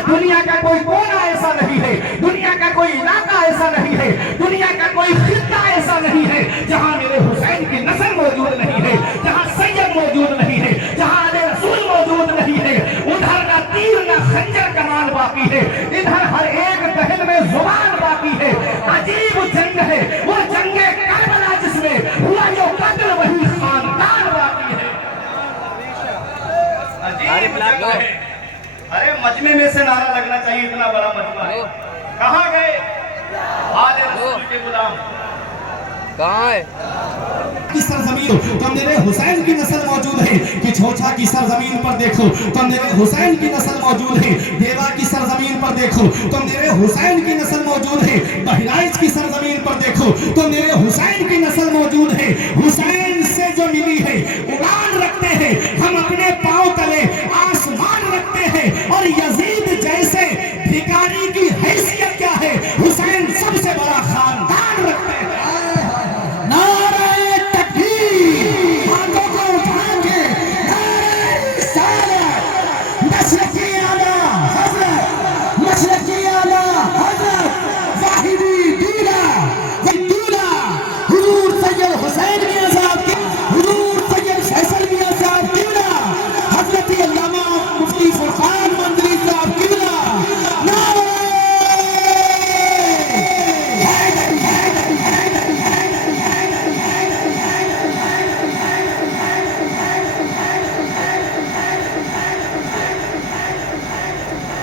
आज दुनिया का कोई कोना ऐसा नहीं है, दुनिया का कोई इलाका ऐसा नहीं है, दुनिया का कोई खित्ता ऐसा नहीं है जहां मेरे हुसैन की नस्ल मौजूद नहीं है, जहां सैयद मौजूद नहीं है, जहां आले रसूल मौजूद नहीं है। उधर ना तीर ना खंजर कमान बाकी है, इधर हर एक दहन में जुबान बाकी है। अजीब जंग है वो जंगे करबला जिसमें हुआ जो कत्ल वही खानदान बाकी है। अजीब जंग है। अरे मजमे में से नारा लगना चाहिए, इतना बड़ा मजमा है। कहाँ गए आले रसूल के गुलाम? कहाँ है? की सरजमीन तो मेरे हुसैन की नस्ल मौजूद है। कि छोछा की सरजमीन पर देखो तो मेरे हुसैन की नस्ल मौजूद है। देवा की सरजमीन पर देखो तो मेरे हुसैन की नस्ल मौजूद है। बहराइच की सरजमीन पर देखो तो मेरे हुसैन की नस्ल मौजूद है। हुसैन से जो मिली है उड़ान रखते हैं हम, अपने पांव तले आसमान रखते हैं। और यजीद जैसे भिखारी की हैसियत क्या है, हुसैन सबसे बड़ा खानदान रखते हैं।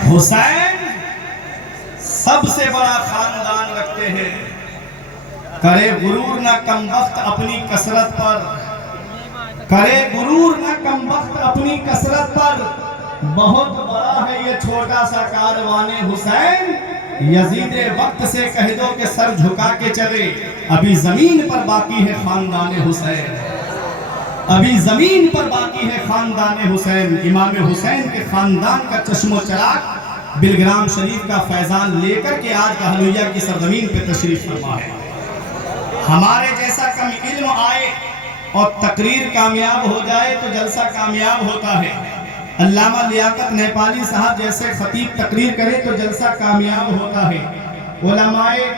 हुसैन सबसे बड़ा खानदान रखते हैं। करे गुरूर न कम वक्त अपनी कसरत पर, करे गुरूर न कम वक्त अपनी कसरत पर। बहुत बड़ा है ये छोटा सा कारवाने हुसैन, यजीद वक्त से कह दो कि सर झुका के चले। अभी जमीन पर बाकी है खानदान हुसैन, अभी जमीन पर बाकी है खानदान हुसैन। इमाम हुसैन के खानदान का चश्मो चराग बिलग्राम शरीफ का फैजान लेकर के आज कहलुइया की सरजमीन पे तशरीफ फरमा है। हमारे जैसा कम इल्म आए और तकरीर कामयाब हो जाए तो जलसा कामयाब होता है। अल्लामा लियाकत नेपाली साहब जैसे खतीब तकरीर करे तो जलसा कामयाब होता है। उलमाए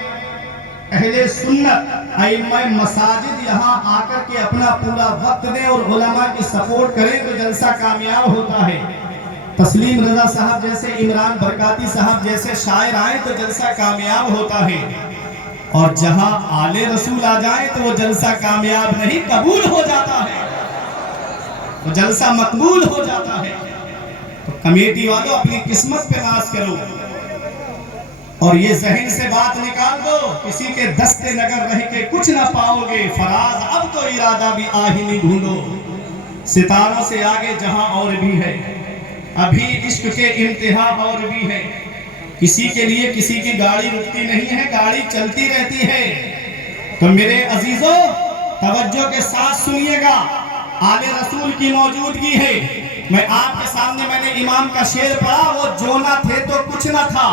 अहले सुन्नत अइम्मा मसाजिद यहाँ आकर के अपना पूरा वक्त दें और उलमा की सपोर्ट करें तो जलसा कामयाब होता है। तस्लीम रजा साहब जैसे, इमरान बरकाती साहब जैसे शायर आए तो जलसा कामयाब होता है। और जहां आले रसूल आ जाए तो वो जलसा कामयाब नहीं कबूल हो जाता है, वो जलसा मकबूल हो जाता है। तो कमेटी वालों अपनी किस्मत पे नाज करो और ये जहन से बात निकाल दो, किसी के दस्ते नगर रह के कुछ ना पाओगे। फराज अब तो इरादा भी आहिनी ढूंढो, सितारों से आगे जहां और भी है, अभी इश्क के इंतहा और भी है। किसी के लिए किसी की गाड़ी रुकती नहीं है, गाड़ी चलती रहती है। तो मेरे अजीजों तवज्जो के साथ सुनिएगा, आले रसूल की मौजूदगी है। मैं आपके सामने मैंने इमाम का शेर पढ़ा, वो जो ना थे तो कुछ ना था,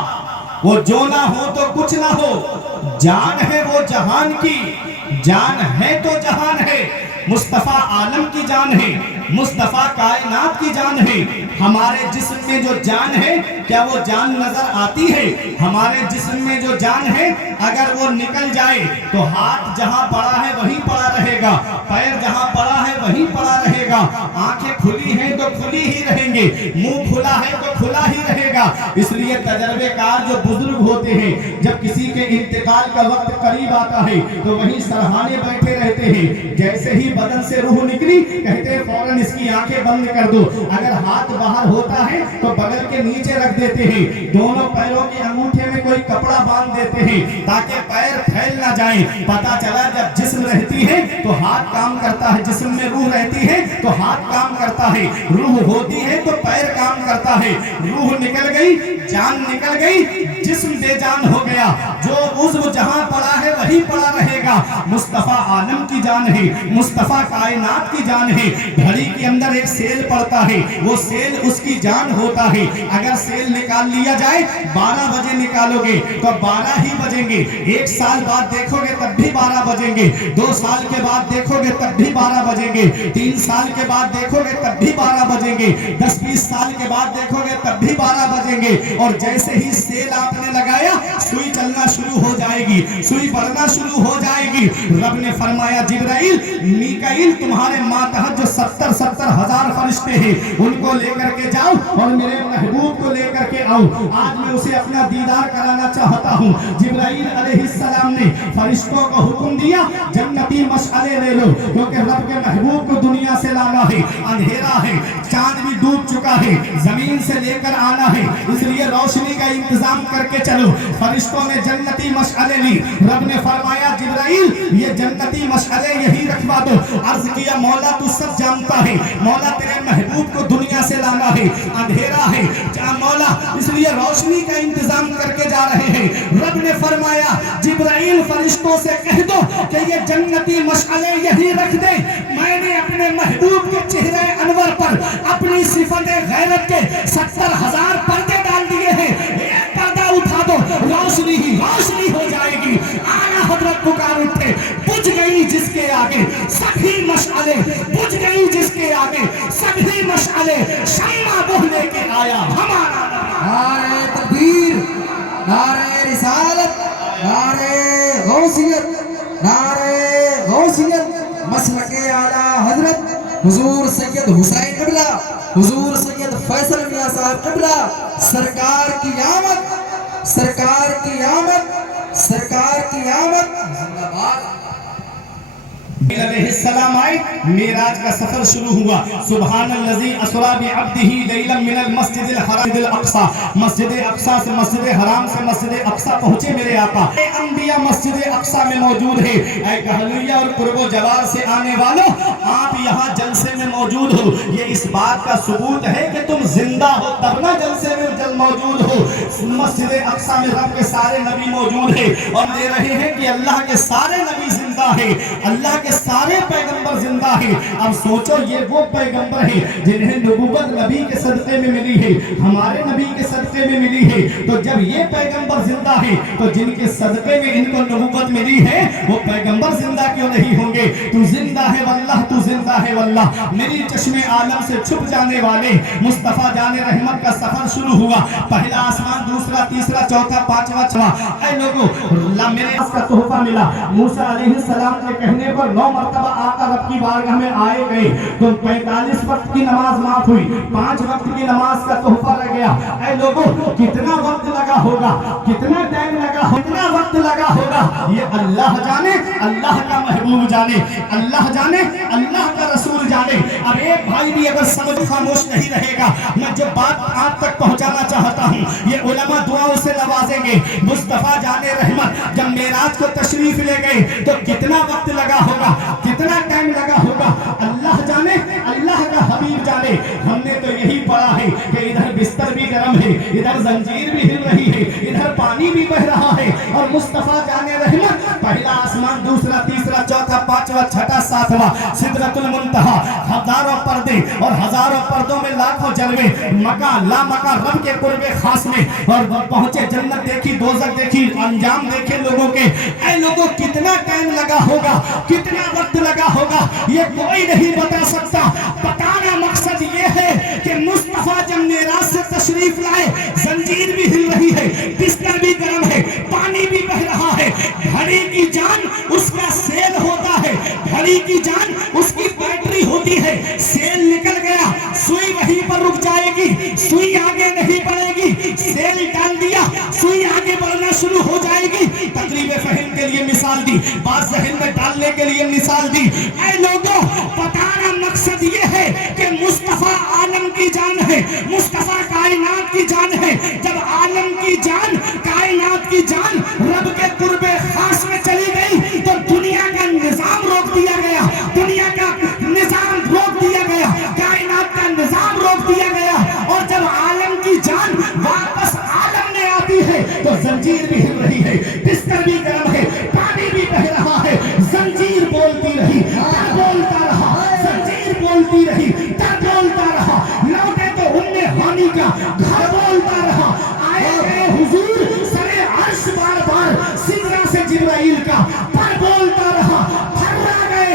वो जो ना हो तो कुछ ना हो। जान है वो जहान की, जान है तो जहान है। मुस्तफा आलम की जान है, मुस्तफा कायनात की जान है। हमारे जिस्म में जो जान है क्या वो जान नजर आती है? हमारे जिस्म में जो जान है अगर वो निकल जाए तो हाथ जहां पड़ा है वहीं पड़ा रहेगा, पैर जहां पड़ा है वहीं पड़ा रहेगा। आंखें खुली हैं तो खुली ही रहेंगे, मुंह खुला है तो खुला ही रहेगा। इसलिए तजर्बेकार जो बुजुर्ग होते हैं, जब किसी के इंतकाल का वक्त करीब आता है तो वहीं सरहाने बैठे रहते हैं। जैसे ही बदन से रूह निकली कहते हैं फौरन इसकी आंखें बंद कर दो। अगर हाथ बाहर होता है तो बगल के नीचे रख देते हैं। दोनों पैरों के अंगूठे में कोई कपड़ा बांध देते हैं ताकि पैर फैल ना जाए। पता चला जब जिस्म रहती है तो हाथ काम करता है, जिस्म में रूह रहती है तो हाथ काम करता है, रूह होती है तो पैर काम करता है। रूह निकल गई, जान निकल गई, जिस्म बेजान हो गया, जो उज़्व जहां पड़ा है वही पड़ा रहेगा। मुस्तफ़ा आलम की जान है, मुस्तफ़ा कायनात की जान है। घड़ी के अंदर एक सेल पड़ता है, वो सेल उसकी जान होता है। अगर सेल निकाल लिया जाए, 12 बजे निकालोगे तो 12 ही बजेंगे। 1 साल बाद देखोगे तब भी 12 बजेंगे। 2 साल के बाद देखोगे तब भी 12 बजेंगे। 3 साल के बाद देखोगे तब भी 12 बजेंगे। 10-20 साल के बाद देखोगे तब भी 12 बजेंगे। और जैसे ही सेल आपने लगाया, सुई चलना शुरू हो जाएगी, सुई बढ़ना शुरू हो जाएगी। रब ने फरमाया, जिब्राइल, मीकाईल, तुम्हारे मातहत जो 70 हजार फरिश्ते हैं, उनको लेकर के जाओ और मेरे महबूब को लेकर के आओ। आज मैं उसे अपना दीदार कराना चाहता हूँ। जिब्राइल अलैहिस्सलाम ने फरिश्तों को हुक्म दिया, जन्नती मशअले ले लो, क्योंकि रब के महबूब को दुनिया से लाना है। अंधेरा है, चांद भी डूब चुका है, जमीन से लेकर आना है, इसलिए रोशनी का इंतजाम करके चलो। फरिश्तों ने जन्नती मशअले ली। रब ने फरमाया, जिब्राइल, ये जन्नती मशअले यही रखवा दो। अर्ज किया, मौला तू सब जानता है, मौला तेरे महबूब को दुनिया से लाना है, अंधेरा है मौला, इसलिए रोशनी का इंतजाम करके जा रहे हैं। रब ने फरमाया, जिब्राइल, फरिश्तों से कह दो कि ये जन्नती मशअले यही रख दे। मैंने अपने महबूब के चेहरे अनवर पर अपनी सिफते गैरत के 70 हजार पर्दे डाल दिए हैं। एक पर्दा उठा दो, रोशनी ही रोशनी हो जाएगी। आला हजरत पुकार उठे, बुझ गई जिसके आगे सभी मशअले, बुझ गई जिसके आगे सभी मशअले, शम्मा वो लेके आया हमारा। नारे तकबीर, नारे रिसालत, नारे गौसियत, नारे गौसियत, मसलके आला हजरत हुजूर सैयद हुसैन क़िबला, हुजूर सैयद फैसल मियां साहब क़िबला, सरकार की आमद, सरकार की आमद, सरकार की आमद जिंदाबाद। अलैहिस्सलाम आए, मेराज का सफर शुरू हुआ। सुब्हानल्लज़ी अस्रा बिअब्दिही लैलन मिनल मस्जिदिल हराम इलल अक़सा, मस्जिद अक़सा से मस्जिद हराम से मस्जिद अक़सा पहुंचे मेरे आका। अंबिया मस्जिद अक़सा में मौजूद है। ऐ कहलुया और कुर्बो जवार से आने वालों, आप यहाँ जलसे में मौजूद हो, ये इस बात का सबूत है कि तुम जिंदा हो, तब ना जलसे में जल मौजूद हो। मस्जिद अक़सा में रब के सारे नबी मौजूद है और दे रहे हैं कि अल्लाह के सारे नबी जिंदा है, अल्लाह के सारे पैगंबर जिंदा है। अब सोचो, ये वो पैगंबर है जिन्हें नबूवत नबी के सदक़े में मिली है, हमारे नबी के सदक़े में मिली है। तो जब ये पैगंबर जिंदा है, तो जिनके सदक़े में इनको नबूवत मिली है, वो पैगंबर जिंदा क्यों नहीं होंगे? तू जिंदा है वल्लाह, तू जिंदा है वल्लाह। मेरी चश्मे आलम से छुप जाने वाले मुस्तफ़ा जाने रहमत का सफर शुरू हुआ। पहला आसमान, दूसरा, तीसरा, चौथा, पांचवा, छठवां। ऐ लोगों, मेरे का तोहफा मिला। मूसा अलैहिस्सलाम के कहने पर 9 मरतबा आका रब की बारगाह में आए गए, तो 45 वक्त की नमाज माफ हुई, 5 वक्त की नमाज का तोहफा रह गया। ऐ लोगों, कितना वक्त लगा होगा, कितना टाइम लगा, कितना वक्त लगा होगा, ये अल्लाह जाने, अल्लाह का महबूब जाने, अल्लाह जाने, अल्लाह का रसूल जाने। अब एक भाई भी अगर समझ खामोश नहीं रहेगा, मैं जो बात आप तक पहुंचाना चाहता हूँ, ये उलमा दुआओं से नवाजेंगे। मुस्तफ़ा जाने रहमत जब मेराज को तशरीफ ले गए, तो कितना वक्त लगा होगा, कितना टाइम लगा होगा, अल्लाह जाने, अल्लाह का हबीब जाने। हमने तो यही पढ़ा है कि इधर बिस्तर भी गर्म है, इधर जंजीर भी हिल रही है, इधर पानी भी बह रहा है, और मुस्तफ़ा जाने रहमत पहला आसमान, दूसरा, तीसरा, चौथा, पांचवा, छठा, सातवां, सिदरतुल मुंतहा, हजारों पर्दे और हजारों पर्दों में लाखों जलवे, मका ला मका रब के कुर्बे खास में, और पहुंचे जन्नत देखी, दोज़ख देखी, अंजाम देखे लोगों के। ऐ लोगों, कितना टाइम लगा होगा, कितना वक्त लगा होगा, ये कोई नहीं बता सकता। बताना मकसद ये है कि मुस्तफ़ा जब मेराज से तशरीफ लाए, जंजीर भी हिल रही है, बिस्तर भी गर्म है, पानी भी बह रहा है। घड़ी की जान उसका सेल होता है, घड़ी की जान उसकी बैटरी होती है। सेल निकल गया, सुई वहीं पर रुक जाएगी, सुई आगे नहीं बढ़ेगी। सेल डाल दिया, सुई आगे बढ़ना शुरू हो जाएगी। तकरीब फहम के लिए मिसाल दी, बात जहन में डालने के लिए मिसाल दी। ऐ लोगों, बताना मकसद ये है कि मुस्तफ़ा आलम की जान है, मुस्तफ़ा कायनात की जान है। जब आलम की जान, कायनात की जान रब के कुर्बे खास में चली गई, तो दुनिया का निजाम रोक दिया गया, दुनिया का निजाम रोक दिया गया, कायनात का निजाम रोक दिया गया। और जब आलम की जान वापस आलम में आती है, तो जंजीर भी हिल रही है, बिस्तर भी गर्म है, पानी भी बह रहा है। जंजीर बोलती रही, डर बोलता रहा, जंजीर बोलती रही, डर बोलता रहा। लौटे तो उम्मे हानी का घर बोलता रहा। आए गए हुजूर सरे अर्श बार बार सिदरा से जिब्राइल का पर बोलता रहा। फर्रा गए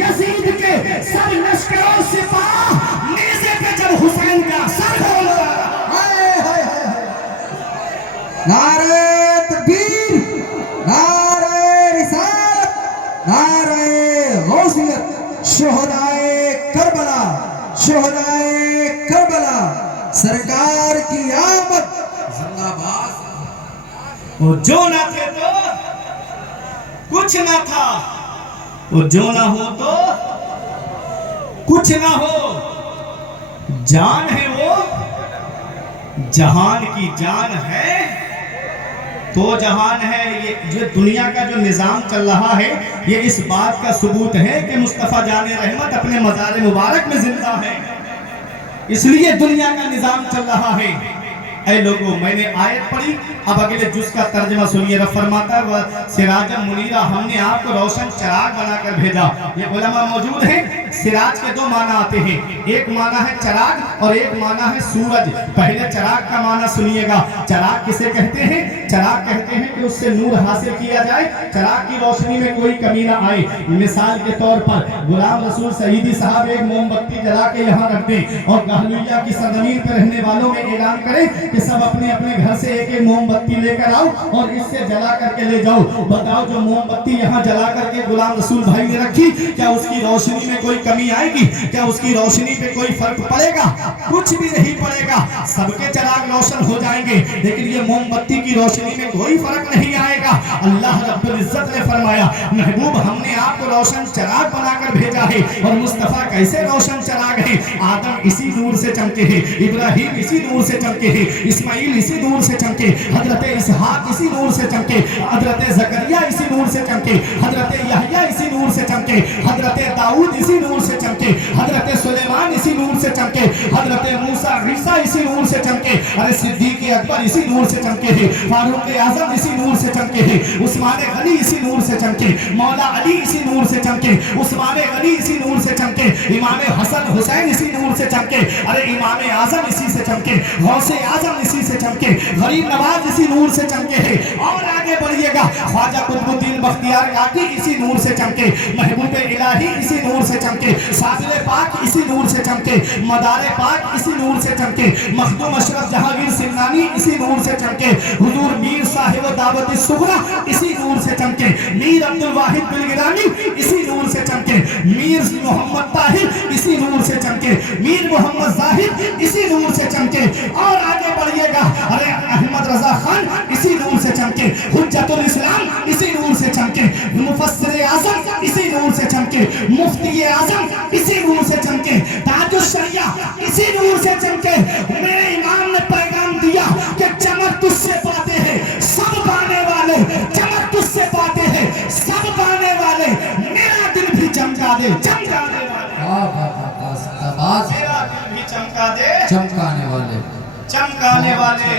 यजीद के सब लश्करों सिपाह, नेज़े पे जब हुसैन का सर बोलता रहा। हाय हाय हाय। नारे तकबीर, नारे रिसालत, नारे गौसियत। शोहदाए करबला, शोहदाए करबला, सरकार की आमद जिंदाबाद। वो जो ना थे तो कुछ ना था, वो जो ना हो तो कुछ ना हो। जान है वो, जहान की जान है तो जहान है। ये जो दुनिया का जो निज़ाम चल रहा है, ये इस बात का सबूत है कि मुस्तफ़ा जाने रहमत अपने मज़ार मुबारक में जिंदा है, इसलिए दुनिया का निज़ाम चल रहा है। ऐ लोगों, मैंने आयत पढ़ी, अब अगले जुज़ का तर्जमा सुनिए। रब फरमाता है सिराजम मुनीरा, हमने आपको रोशन चिराग बनाकर भेजा। ये उलमा मौजूद हैं। सिराज के दो माना आते हैं, एक माना है चिराग और एक माना है सूरज। पहले चिराग का माना सुनिएगा। चिराग किसे कहते हैं? चिराग कहते हैं कि उससे नूर हासिल किया जाए, चिराग की रोशनी में कोई कमी ना आए। मिसाल के तौर पर गुलाम रसूल सईदी साहब एक मोमबत्ती जला के यहाँ रख दें और गहलुइया की सरजमीन पर रहने वालों में ऐलान करें कि सब अपने अपने घर से एक एक मोमबत्ती लेकर आओ और इससे जला करके ले जाओ। बताओ, जो मोमबत्ती यहाँ जला करके गुलाम रसूल भाई ने रखी, क्या उसकी रोशनी में कोई कमी आएगी? क्या उसकी रोशनी पे कोई फर्क पड़ेगा? कुछ भी नहीं पड़ेगा। सबके चिराग रोशन हो जाएंगे, लेकिन ये मोमबत्ती की रोशनी में कोई फर्क नहीं आएगा। अल्लाह रब्बुल इज्जत ने फरमाया, महबूब हमने आपको रोशन चिराग बनाकर भेजा है। और मुस्तफा कैसे रोशन चिराग है? आदम इसी नूर से चमके हैं, इब्राहिम इसी नूर से चमके हैं, इस्माइल इसी नूर से चमके, हजरत इसहाक इसी नूर से चमके, हजरत जकरिया इसी नूर से चमके, हजरत यहया इसी नूर से चमके, हजरत दाऊद इसी नूर से चमके, हजरत सुलेमान इसी नूर से चमके, हजरत मूसा ईसा इसी नूर से चमके, अरे सिद्दीक अकबर इसी नूर से चमके हैं, फारूक आजम इसी नूर से चमके हैं, उस्मान गनी इसी नूर से चमके, मौला अली इसी नूर से चमके, उस्मान गनी इसी नूर से चमके, इमाम हसन हुसैन इसी नूर से चमके, अरे इमाम आजम इसी से चमके, गौसे आजम इसी से चमके, गरीब नवाज इसी नूर से चमके हैं। और आगे बढ़िएगा, ख्वाजा कुतुबुद्दीन बख्तियार काकी इसी नूर से चमके, महबूब इलाही इसी नूर से चमके, साबिल पाक इसी नूर से चमके, मदार पाक इसी नूर से चमके, मखदूम अशरफ जहांगीर सिन्नानी इसी नूर से चमके, हुजूर मीर साहिब दावत सुगरा इसी नूर से चमके, मीर अब्दुल वाहिद बिलगिरानी इसी नूर से चमके, मीर मोहम्मद ताहिर इसी नूर से चमके, मीर मोहम्मद जाहिद इसी नूर से चमके। और आगे बढ़िएगा, अरे अहमद रजा खान इसी नूर से चमके, हुज्जतुल इस्लाम इसी नूर से चमके, मुफस्सिर आज़म इसी नूर से चमके, मुफ्ती आज़म इसी नूर से चमके, ताजुश शरिया इसी नूर से चमके। मेरे इमाम ने पैगाम दिया कि चमक तुझसे पाते हैं सब पाने वाले, चमक तुझसे पाते हैं सब पाने वाले, मेरा दिल भी चमका दे, चमकाने वाले, मेरा दिल भी चमका दे, चमकाने वाले, चमकाने वाले।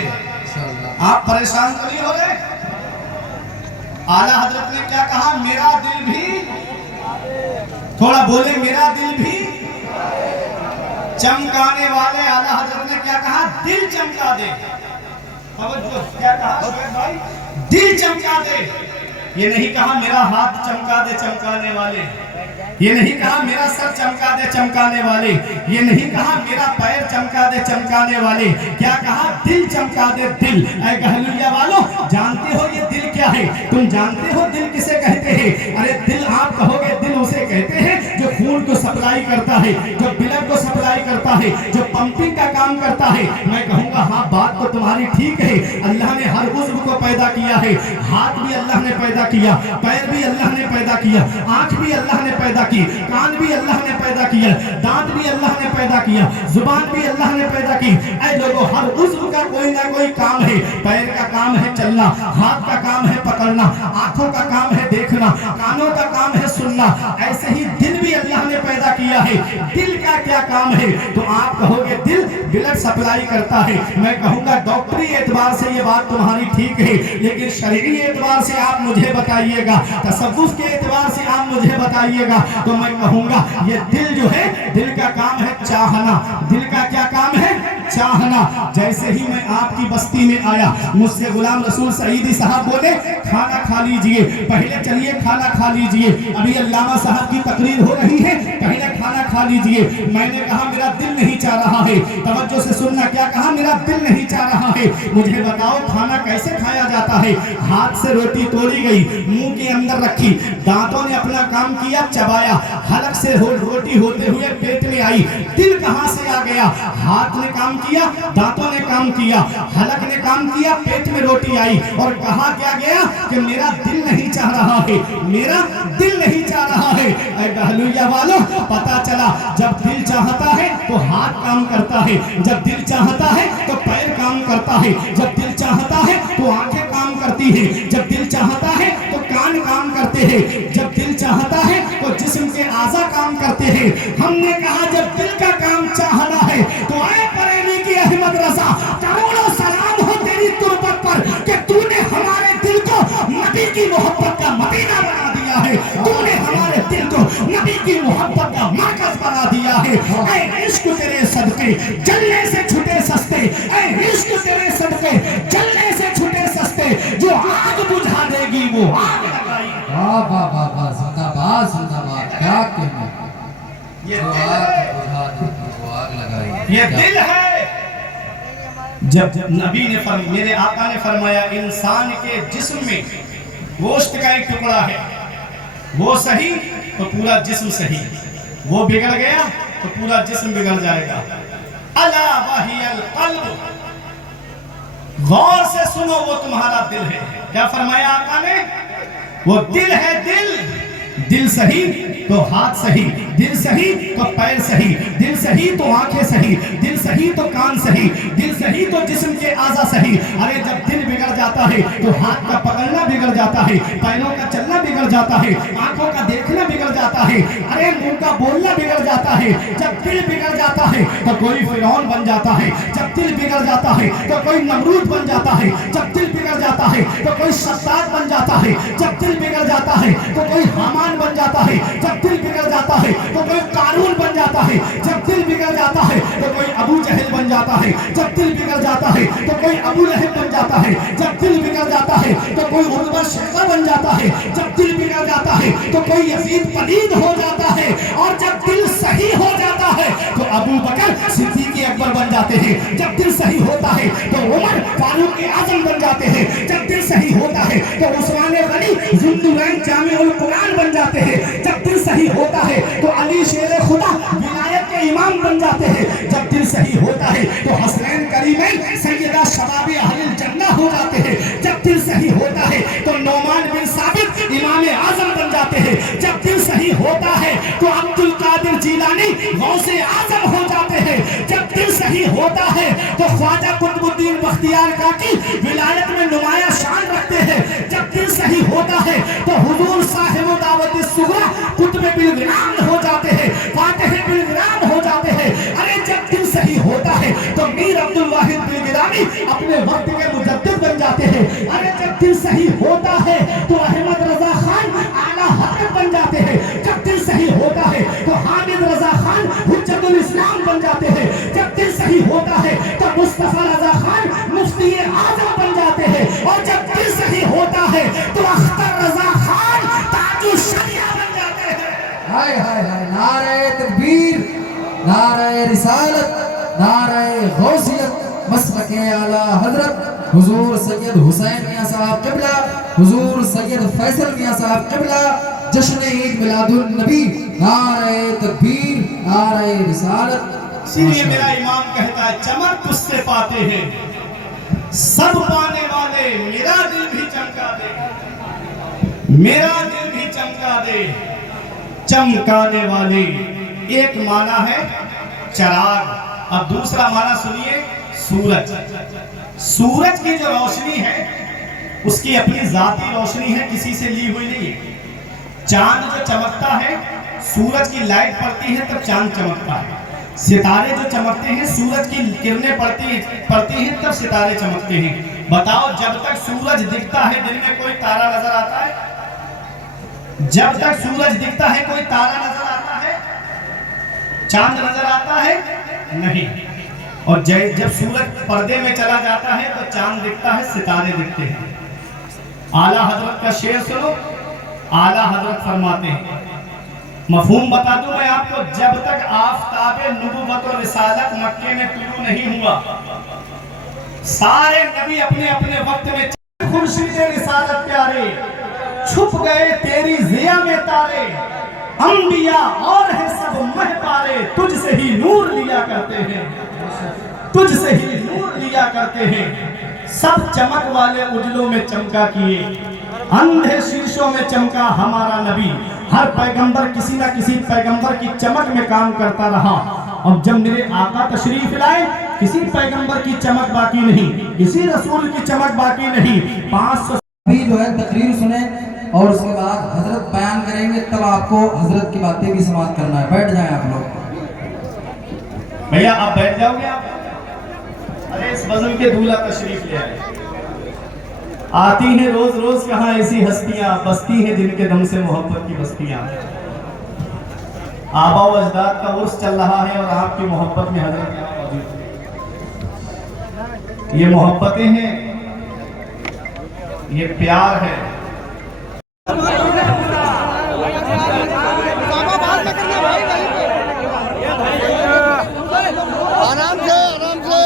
आप परेशान तो नहीं हो रहे? आला हजरत ने क्या कहा? मेरा दिल भी, थोड़ा बोले, मेरा दिल भी चमकाने वाले। आला हजरत ने क्या कहा? दिल चमका दे। क्या कहा शोएब भाई? दिल चमका दे। ये नहीं कहा मेरा हाथ चमका दे चमकाने वाले, ये नहीं कहा मेरा सर चमका दे चमकाने वाले, ये नहीं कहा मेरा पैर चमका दे चमकाने वाले। क्या कहा? दिल चमका दे, दिल। ऐ गहलुइया वालों, जानते हो ये दिल क्या है? तुम जानते हो दिल किसे कहते हैं? अरे दिल आप कहोगे, दिल उसे कहते हैं जो खून को सप्लाई करता है, जो ब्लड को सप्लाई करता है, जो पंपिंग का काम करता है। मैं कहूँगा हाँ, बात तो तुम्हारी ठीक है। अल्लाह ने हर उज़्व को पैदा किया है, हाथ भी अल्लाह ने पैदा किया, पैर भी अल्लाह ने पैदा किया, आँख भी अल्लाह ने पैदा की, कान भी अल्लाह ने पैदा किया, दांत भी अल्लाह ने पैदा किया, जुबान भी अल्लाह ने पैदा की। ऐ लोगों, हर उज़्व का कोई ना कोई काम है। पैर का काम है चलना, हाथ का काम है पकड़ना, आंखों का काम है देखना, कानों का काम है सुनना। ऐसे ही दिल भी अल्लाह ने पैदा किया है। दिल का क्या काम है? तो आप कहोगे दिल ब्लड सप्लाई करता है। मैं कहूंगा डॉक्टरी एतबार से ये बात तुम्हारी ठीक है, लेकिन शरीरी एतबार से आप मुझे बताइएगा, तसव्वुफ के एतबार से आप मुझे बताइएगा, तो मैं कहूंगा ये दिल जो है, दिल का काम है चाहना। दिल का क्या काम है? चाहना। जैसे ही मैं आपकी बस्ती में आया, मुझसे गुलाम रसूल सईदी साहब बोले खाना खा लीजिए, पहले चलिए खाना खा लीजिए, अभी अल्लामा साहब की तकरीर हो रही है, पहले खाना खा लीजिए। मैंने कहा मेरा दिल नहीं चाह रहा है। तवज्जो से सुनना, क्या कहा? मेरा दिल नहीं चाह रहा है। मुझे बताओ खाना कैसे खाया जाता है? हाथ से रोटी तोड़ी गई, मुंह के अंदर रखी, दांतों ने अपना काम किया, चबाया, हलक से रोटी होते हुए पेट में आई। दिल कहां से आ गया? हाथ ने काम किया, दांतों ने काम किया, हलक ने काम किया, पेट में रोटी आई, और कहा क्या गया कि मेरा दिल नहीं चाह रहा है, मेरा दिल नहीं चाह रहा है। ऐ बहलुइया वालों, पता चला जब दिल चाहता है तो हाथ काम करता है, जब दिल चाहता है तो पैर काम करता है, जब दिल चाहता है तो आंखें काम करती है, जब दिल चाहता है तो कान काम करते हैं, जब दिल चाहता है तो जिस्म के आज़ा काम करते हैं। हमने कहा जब दिल का काम चाहना है तो आए बरेली की अहमद रजा, करोड़ों सलाम हो तेरी तुरबत पर कि तूने हमारे दिल को नबी की मोहब्बत का मदीना बना दिया है, तूने हमारे दिल को नबी की मोहब्बत का मरकज बना दिया है। ऐ इश्क तेरे सदके जलने से छूटे सस्ते, ऐ इश्क तेरे सदके जलने से छूटे सस्ते, जो आग बुझा देगी वो आग लगाई। वाह वाह वाह वाह, जिंदाबाद जिंदाबाद, क्या कहने। ये जो दिल आग है, बुझा देगी वो आग लगाई। ये दिल है। जब नबी ने मेरे आका ने फरमाया इंसान के जिस्म में गोश्त का एक टुकड़ा है, वो सही तो पूरा जिस्म सही, वो बिगड़ गया तो पूरा जिस्म बिगड़ जाएगा। अला वहियल क़ल्ब, गौर से सुनो, वो तुम्हारा दिल है। क्या फरमाया आका ने? वो दिल है। दिल सही तो हाथ सही, दिल सही तो पैर सही, दिल सही तो आंखें सही, दिल सही तो कान सही, दिल सही तो जिस्म के आज़ा सही। अरे जब दिल बिगड़ जाता है तो हाथ का पकड़ना बिगड़ जाता है, पैरों का चलना बिगड़ जाता है, आंखों का देखना बिगड़ जाता है, अरे मुंह का बोलना बिगड़ जाता है। जब दिल बिगड़ जाता है तो कोई फिरौन बन जाता है, जब दिल बिगड़ जाता है तो कोई नमरूद बन जाता है, जब दिल बिगड़ जाता है तो कोई शद्दाद बन जाता है, जब दिल बिगड़ जाता है तो कोई हामान बन जाता है, जब दिल बिगड़ जाता है तो कोई कारून बन जाता है, जब दिल बिगड़ जाता है तो कोई अबू जहल बन जाता है, जब दिल बिगड़ जाता है तो कोई अबू लहब बन जाता है, जब दिल बिगड़ जाता है तो कोई उतबा शैबा बन जाता है, जब दिल बिगड़ जाता है तो कोई यजीद पलीद हो जाता है, और जब दिल सही हो जाता है तो अबू बकर सिद्दीक़ अकबर बन जाते हैं, जब दिल सही होता है तो उमर फारूक आजम बन जाते हैं, जब दिल सही होता है तो उस्मान गनी ज़ुन्नुरैन जामिउल कुरान बन जाते हैं, जब दिल सही होता है तो अली शेर खुदा विलायत के इमाम बन जाते हैं, जब दिल सही होता है तो हसनैन करीमैन सैयदा शबाबे अहलिल जन्नह हो जाते हैं, जब दिल सही होता है तो नौमान बिन साबित इमाम आजम बन जाते हैं, जब दिल सही होता है तो अब्दुल कादिर जीलानी गौसे आजम हो जाते हैं, जब दिल सही होता है तो ख्वाजा कुतुबुद्दीन बख्तियार काकी विलायत में नुमाया शान रखते हैं, जब दिल सही होता है तो हुजूर साहिब दावत सुगरा कुतुब बिलगिराम हो जाते हैं, फातिह बिलगिराम हो जाते हैं। अरे जब दिल सही होता है तो मीर अब्दुल वाहिद बिलगिरामी अपने वक्त के मुजद्दिद बन जाते हैं। अरे जब दिल सही होता है तो अहमद रजा खान आला हज़रत बन जाते हैं, जब दिल सही होता है तो हामिद रजा खान हुज्जतुल इस्लाम बन जाते हैं, जब दिल सही होता है तो मुस्तफा रजा खान मुफ्ती आज़म बन जाते हैं, और जब दिल सही होता है तो अख्तर रजा खान ताजुल शरिया बन जाते हैं। हाय हाय हाय, नारे तकबीर, नारे रिसालत, नारे गौसियत, मसलके आला हजरत हुजूर सैयद हुसैन मियां साहब क़िबला, हुजूर सैयद फैसल मियां साहब क़िबला, जश्न ईद मिलादुन नबी, नारे तकबीर, नारे रिसालत। इसीलिए मेरा इमाम कहता है चमक तुझसे पाते हैं सब पाने वाले, मेरा दिल भी चमका दे, मेरा दिल भी चमका दे। चमकाने वाले एक माना है चराग, अब दूसरा माना सुनिए सूरज। सूरज की जो रोशनी है उसकी अपनी जाती रोशनी है, किसी से ली हुई नहीं है। चांद जो चमकता है, सूरज की लाइट पड़ती है तब चांद चमकता है, सितारे जो चमकते हैं, सूरज की किरणें पड़ती हैं तब सितारे चमकते हैं। बताओ, जब तक सूरज दिखता है दिन में कोई तारा नजर आता है? जब तक सूरज दिखता है कोई तारा नजर आता है? चांद नजर आता है? नहीं। और जब सूरज पर्दे में चला जाता है तो चांद दिखता है, सितारे दिखते हैं। आला हजरत का शेर सुनो। आला हजरत फरमाते हैं, मफहूम बता दूं मैं आपको, जब तक आफताबे नबुव्वत और रिसालत मक्के में तुलू नहीं हुआ, सारे नबी अपने अपने वक्त में खुर्शीद रिसालत प्यारे, छुप गए तेरी ज़िया में तारे, अंबिया और है सब मह पारे, तुझसे ही नूर लिया करते हैं, तुझसे ही नूर लिया करते हैं। सब चमक वाले उजलों में चमका किए, अंधे शीशों में चमका हमारा नबी। हर पैगंबर किसी ना किसी पैगंबर की चमक में काम करता रहा। अब जब मेरे आका तशरीफ लाए, किसी पैगंबर की चमक बाकी नहीं, किसी रसूल की चमक बाकी नहीं। 500 अभी जो है तकरीर सुने और उसके बाद हजरत बयान करेंगे, तब आपको हजरत की बातें भी समाप्त करना है। बैठ जाएं आप लोग। भैया आप बैठ जाओगे आप? अरे इस बज़म के दूल्हा तशरीफ ले आए। आती हैं रोज रोज कहाँ ऐसी हस्तियां, बसती हैं जिनके दम से मोहब्बत की बस्तियां। आबा व अजदाद का उर्स चल रहा है और आपकी मोहब्बत में हजरत यहाँ मौजूद है। ये मोहब्बतें हैं, ये प्यार है। आराम से आराम से।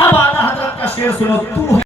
अब आला हजरत का शेर सुनो। तू है